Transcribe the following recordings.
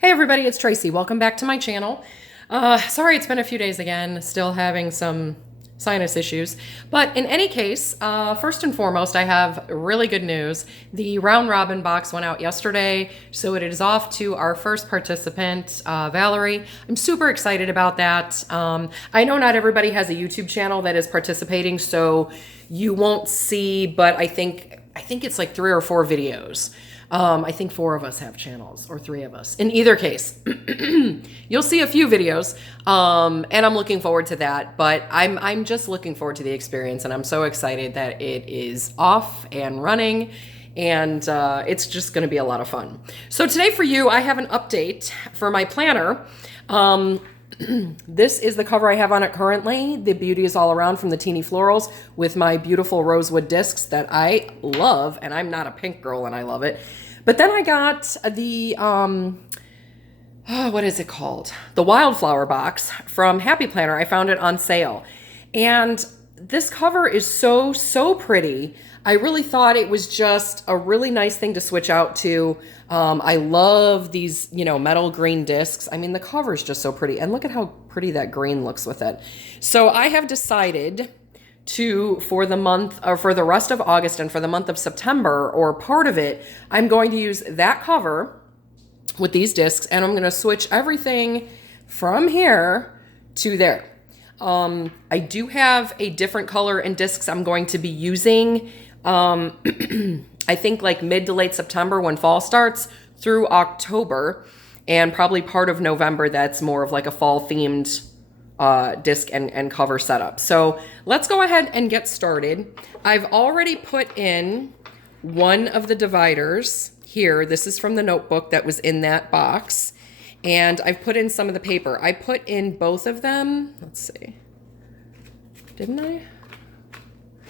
Hey everybody, it's Tracy. Welcome back to my channel. Sorry it's been a few days again, still having some sinus issues. But in any case, first and foremost, I have really good news. The round robin box went out yesterday, so it is off to our first participant, Valerie. I'm super excited about that. I know not everybody has a YouTube channel that is participating, so you won't see, but I think it's like 3 or 4 videos. I think 4 of us have channels, or 3 of us. In either case, you'll see a few videos, and I'm looking forward to that. But I'm just looking forward to the experience, and I'm so excited that it is off and running, and it's just going to be a lot of fun. So today for you, I have an update for my planner. This is the cover I have on it currently. The Beauty is All Around from the Teeny Florals with my beautiful rosewood discs that I love, and I'm not a pink girl and I love it. But then I got the, what is it called? The Wildflower box from Happy Planner. I found it on sale. And this cover is so pretty. I really thought it was just a really nice thing to switch out to. I love these, metal green discs. I mean, the cover is just so pretty. And look at how pretty that green looks with it. So I have decided for the month, or for the rest of August and for the month of September, or part of it, I'm going to use that cover with these discs, and I'm going to switch everything from here to there. I do have a different color and discs I'm going to be using. I think like mid to late September when fall starts through October, and probably part of November that's more of like a fall themed disc and cover setup. So let's go ahead and get started. I've already put in one of the dividers here. This is from the notebook that was in that box. And I've put in some of the paper. I put in both of them. Let's see. Didn't I?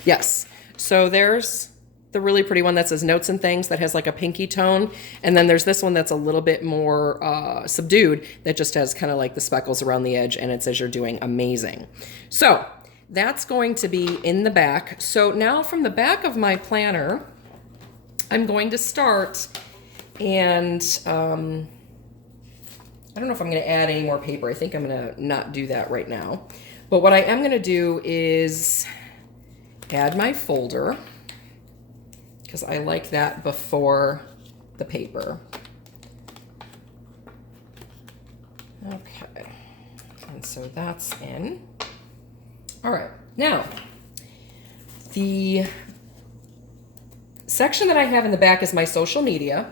Yes. So there's the really pretty one that says notes and things that has like a pinky tone. And then there's this one that's a little bit more subdued that just has kind of like the speckles around the edge, and it says you're doing amazing. So that's going to be in the back. So now from the back of my planner, I'm going to start, and I don't know if I'm going to add any more paper. I think I'm going to not do that right now. But what I am going to do is add my folder, because I like that before the paper. Okay, and so that's in. All right, now the section that I have in the back is my social media.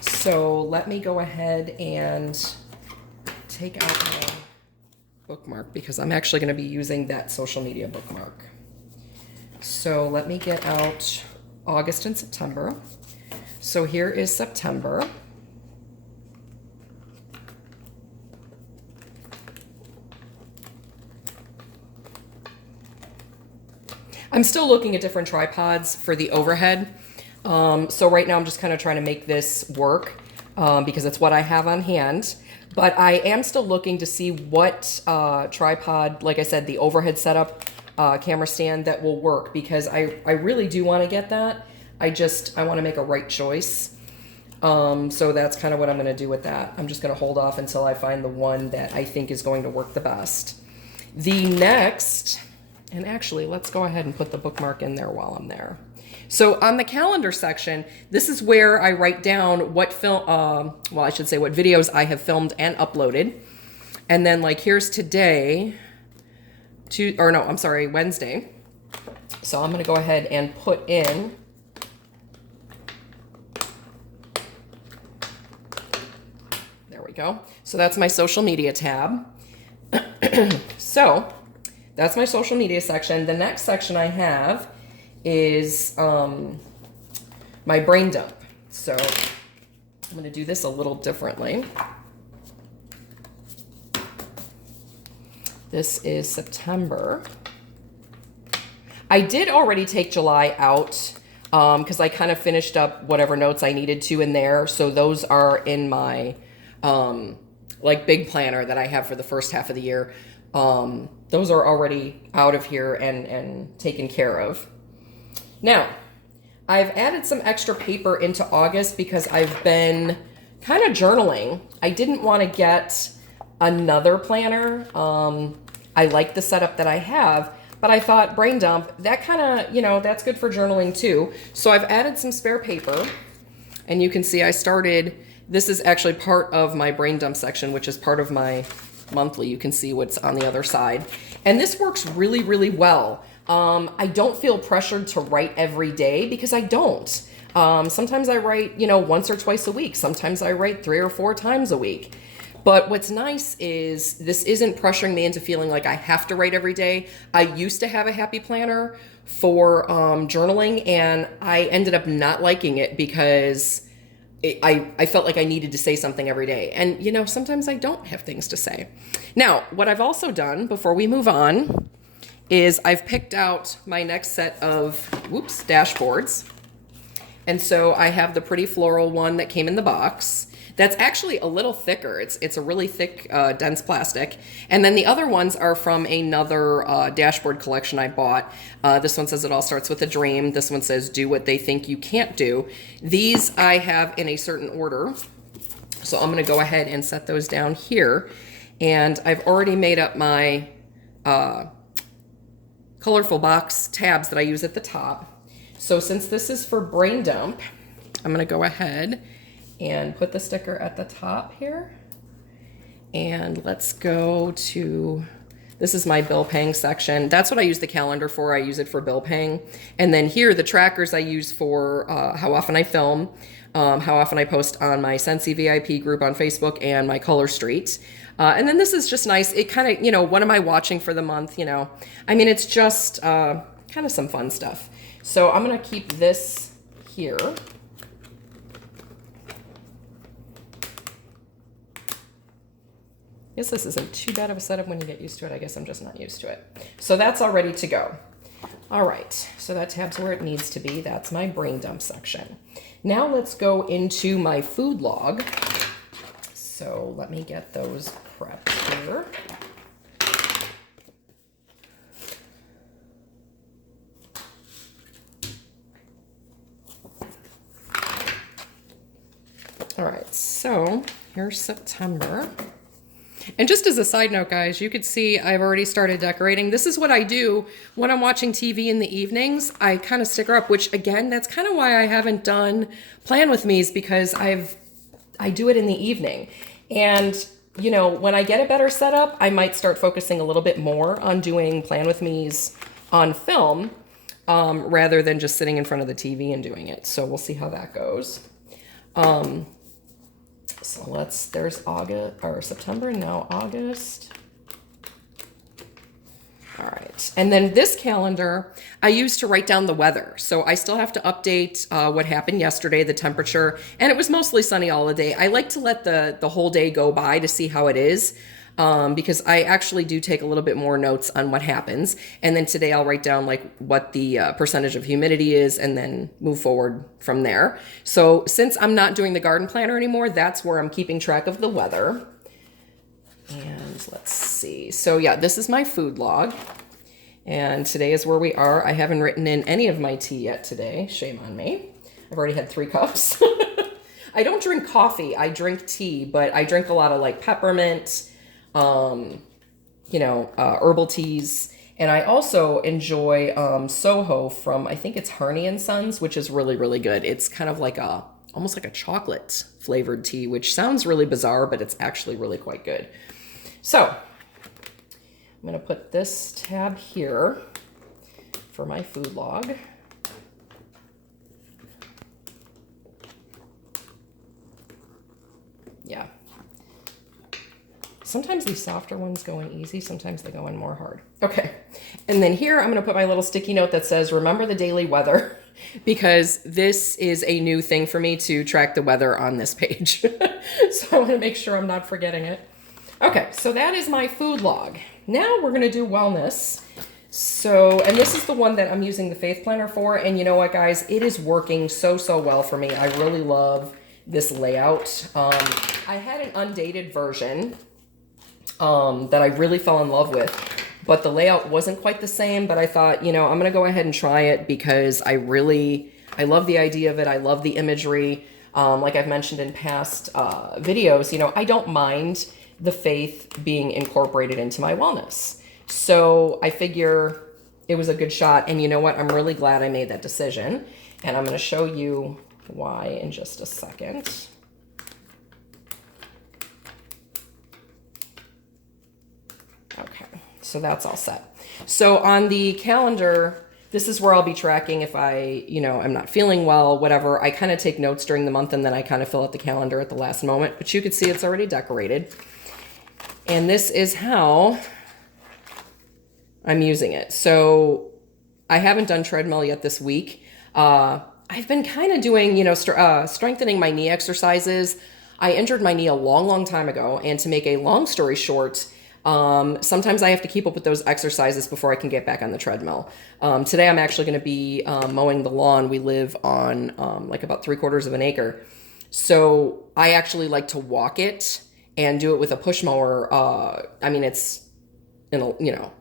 So let me go ahead and take out my bookmark, because I'm actually going to be using that social media bookmark. So let me get out August and September. So here is September. I'm still looking at different tripods for the overhead. So right now I'm just kind of trying to make this work because it's what I have on hand. But I am still looking to see what tripod, like I said, the overhead setup, camera stand that will work, because I really do want to get that. I want to make a right choice. So that's kind of what I'm going to do with that. I'm just going to hold off until I find the one that I think is going to work the best. The next, and actually let's go ahead and put the bookmark in there while I'm there. So on the calendar section, this is where I write down what what videos I have filmed and uploaded. And then like here's today, Wednesday. So I'm going to go ahead and put in there we go. So that's my social media tab. So that's my social media section. The next section I have is my brain dump. So I'm going to do this a little differently. This is September. I did already take July out because I kind of finished up whatever notes I needed to in there. So those are in my like big planner that I have for the first half of the year. Those are already out of here and taken care of. Now, I've added some extra paper into August because I've been kind of journaling. I didn't want to get another planner. I like the setup that I have, but I thought brain dump, that kind of, you know, that's good for journaling too. So I've added some spare paper, and you can see I started, this is actually part of my brain dump section, which is part of my monthly. You can see what's on the other side. And this works really, really well. I don't feel pressured to write every day because I don't. Sometimes I write, you know, once or twice a week. Sometimes I write 3 or 4 times a week. But what's nice is this isn't pressuring me into feeling like I have to write every day. I used to have a happy planner for journaling, and I ended up not liking it because I felt like I needed to say something every day. And, you know, sometimes I don't have things to say. Now, what I've also done before we move on is I've picked out my next set of, dashboards. And so I have the pretty floral one that came in the box. That's actually a little thicker. It's a really thick, dense plastic. And then the other ones are from another dashboard collection I bought. This one says it all starts with a dream. This one says do what they think you can't do. These I have in a certain order. So I'm gonna go ahead and set those down here. And I've already made up my colorful box tabs that I use at the top. So since this is for brain dump, I'm gonna go ahead and put the sticker at the top here. And let's go to, this is my bill paying section. That's what I use the calendar for. I use it for bill paying. And then here, the trackers I use for how often I film, how often I post on my Scentsy VIP group on Facebook and my Color Street. And then this is just nice. It kind of, you know, what am I watching for the month, you know? I mean, it's just kind of some fun stuff. So I'm gonna keep this here. I guess this isn't too bad of a setup when you get used to it. I guess I'm just not used to it. So that's all ready to go. All right, so that tab's where it needs to be. That's my brain dump section. Now let's go into my food log. So let me get those prepped here. All right, so here's September. And just as a side note, guys, you could see I've already started decorating. This is what I do when I'm watching TV in the evenings. I kind of sticker up, which again, that's kind of why I haven't done Plan With Me's, because I do it in the evening. And, you know, when I get a better setup, I might start focusing a little bit more on doing Plan With Me's on film, rather than just sitting in front of the TV and doing it. So we'll see how that goes. So there's August or September, now August. All right, and then this calendar I use to write down the weather. So I still have to update what happened yesterday, the temperature, and it was mostly sunny all the day. I like to let the whole day go by to see how it is, because I actually do take a little bit more notes on what happens. And then today I'll write down like what the percentage of humidity is and then move forward from there. So since I'm not doing the garden planner anymore, that's where I'm keeping track of the weather. And let's see. So yeah, this is my food log. And today is where we are. I haven't written in any of my tea yet today. Shame on me. I've already had 3 cups. I don't drink coffee. I drink tea, but I drink a lot of like peppermint, herbal teas. And I also enjoy Soho from, I think it's Harney and Sons, which is really, really good. It's kind of like almost like a chocolate flavored tea, which sounds really bizarre, but it's actually really quite good. So I'm going to put this tab here for my food log. Yeah. Sometimes these softer ones go in easy, sometimes they go in more hard. Okay, and then here I'm gonna put my little sticky note that says, remember the daily weather, because this is a new thing for me to track the weather on this page. So I wanna make sure I'm not forgetting it. Okay, so that is my food log. Now we're gonna do wellness. So, and this is the one that I'm using the Faith Planner for, and you know what, guys, it is working so well for me. I really love this layout. I had an undated version that I really fell in love with, but the layout wasn't quite the same. But I thought, you know, I'm gonna go ahead and try it because I love the idea of it. I love the imagery. Like I've mentioned in past videos, you know, I don't mind the faith being incorporated into my wellness. So I figure it was a good shot. And you know what? I'm really glad I made that decision. And I'm going to show you why in just a second. Okay, so that's all set. So on the calendar, this is where I'll be tracking if I, you know, I'm not feeling well, whatever. I kind of take notes during the month and then I kind of fill out the calendar at the last moment. But you can see it's already decorated. And this is how I'm using it. So I haven't done treadmill yet this week. I've been kind of doing, you know, strengthening my knee exercises. I injured my knee a long, long time ago. And to make a long story short, sometimes I have to keep up with those exercises before I can get back on the treadmill. Today I'm actually going to be mowing the lawn. We live on like about 3/4 of an acre. So I actually like to walk it and do it with a push mower. I mean, it's, you know,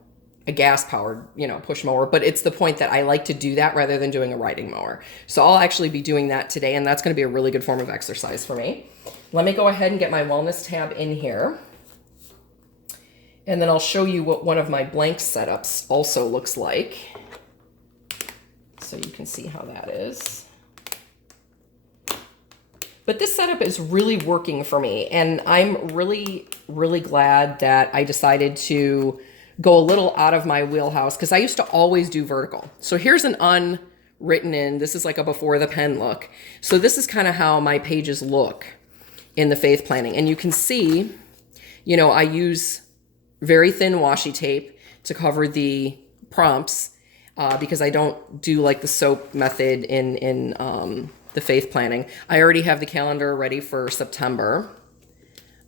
a gas powered, you know, push mower, but it's the point that I like to do that rather than doing a riding mower. So I'll actually be doing that today, and that's going to be a really good form of exercise for me. Let me go ahead and get my wellness tab in here. And then I'll show you what one of my blank setups also looks like. So you can see how that is. But this setup is really working for me. And I'm really, really glad that I decided to go a little out of my wheelhouse because I used to always do vertical. So here's an unwritten in. This is like a before the pen look. So this is kind of how my pages look in the faith planning. And you can see, you know, I use very thin washi tape to cover the prompts because I don't do like the soap method in the faith planning. I already have the calendar ready for September,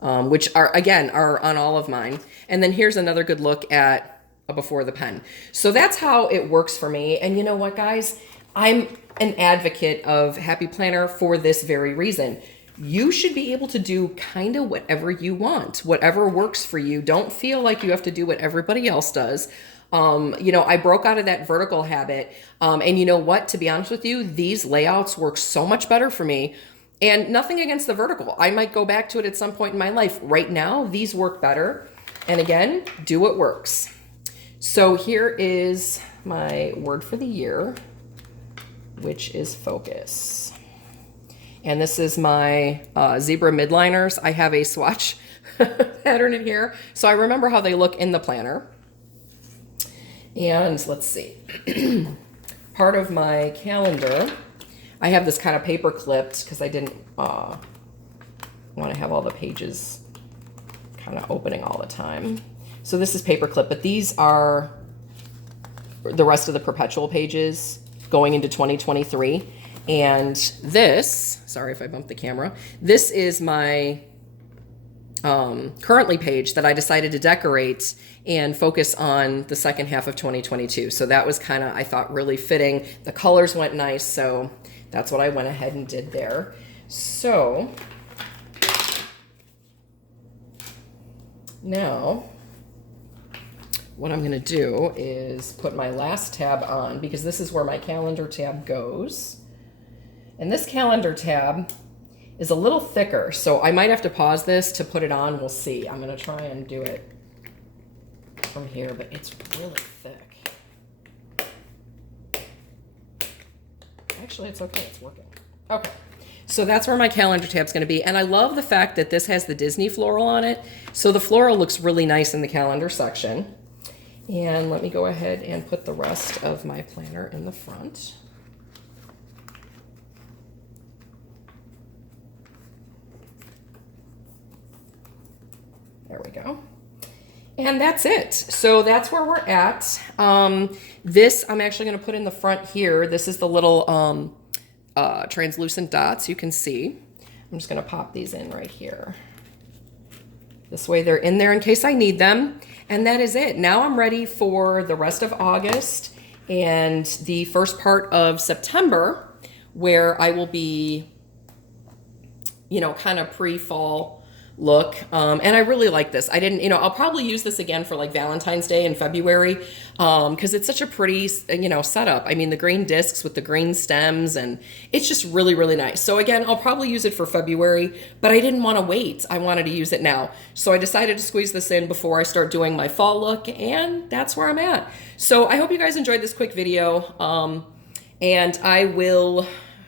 which are, again, are on all of mine. And then here's another good look at a before the pen. So that's how it works for me. And you know what, guys? I'm an advocate of Happy Planner for this very reason. You should be able to do kind of whatever you want, whatever works for you. Don't feel like you have to do what everybody else does. You know, I broke out of that vertical habit. And you know what? To be honest with you, these layouts work so much better for me. And nothing against the vertical. I might go back to it at some point in my life. Right now, these work better. And again, do what works. So here is my word for the year, which is focus. And this is my zebra midliners. I have a swatch pattern in here. So I remember how they look in the planner. And let's see. Part of my calendar, I have this kind of paper clipped because I didn't want to have all the pages kind of opening all the time. So this is paper clip, but these are the rest of the perpetual pages going into 2023. And this, sorry if I bumped the camera, this is my currently page that I decided to decorate and focus on the second half of 2022. So that was kind of, I thought, really fitting. The colors went nice, so that's what I went ahead and did there. So now what I'm going to do is put my last tab on because this is where my calendar tab goes. And this calendar tab is a little thicker, so I might have to pause this to put it on. We'll see. I'm going to try and do it from here, but it's really thick. Actually, it's okay. It's working. Okay. So that's where my calendar tab's going to be. And I love the fact that this has the Disney floral on it. So the floral looks really nice in the calendar section. And let me go ahead and put the rest of my planner in the front. There we go. And that's it. So that's where we're at. This I'm actually going to put in the front here. This is the little translucent dots you can see. I'm just going to pop these in right here. This way they're in there in case I need them. And that is it. Now I'm ready for the rest of August and the first part of September, where I will be, you know, kind of pre-fall look. And I really like this. I didn't, I'll probably use this again for like Valentine's Day in February, because it's such a pretty, setup. I mean, the green discs with the green stems, and it's just really, really nice. So again, I'll probably use it for February, but I didn't want to wait. I wanted to use it now. So I decided to squeeze this in before I start doing my fall look, and that's where I'm at. So I hope you guys enjoyed this quick video. And I will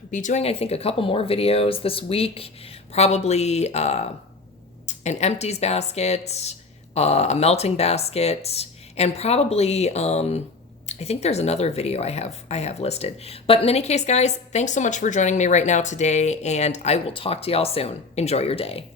be doing, I think, a couple more videos this week, probably, an empties basket, a melting basket, and probably I think there's another video I have listed. But in any case, guys, thanks so much for joining me right now today, and I will talk to y'all soon. Enjoy your day.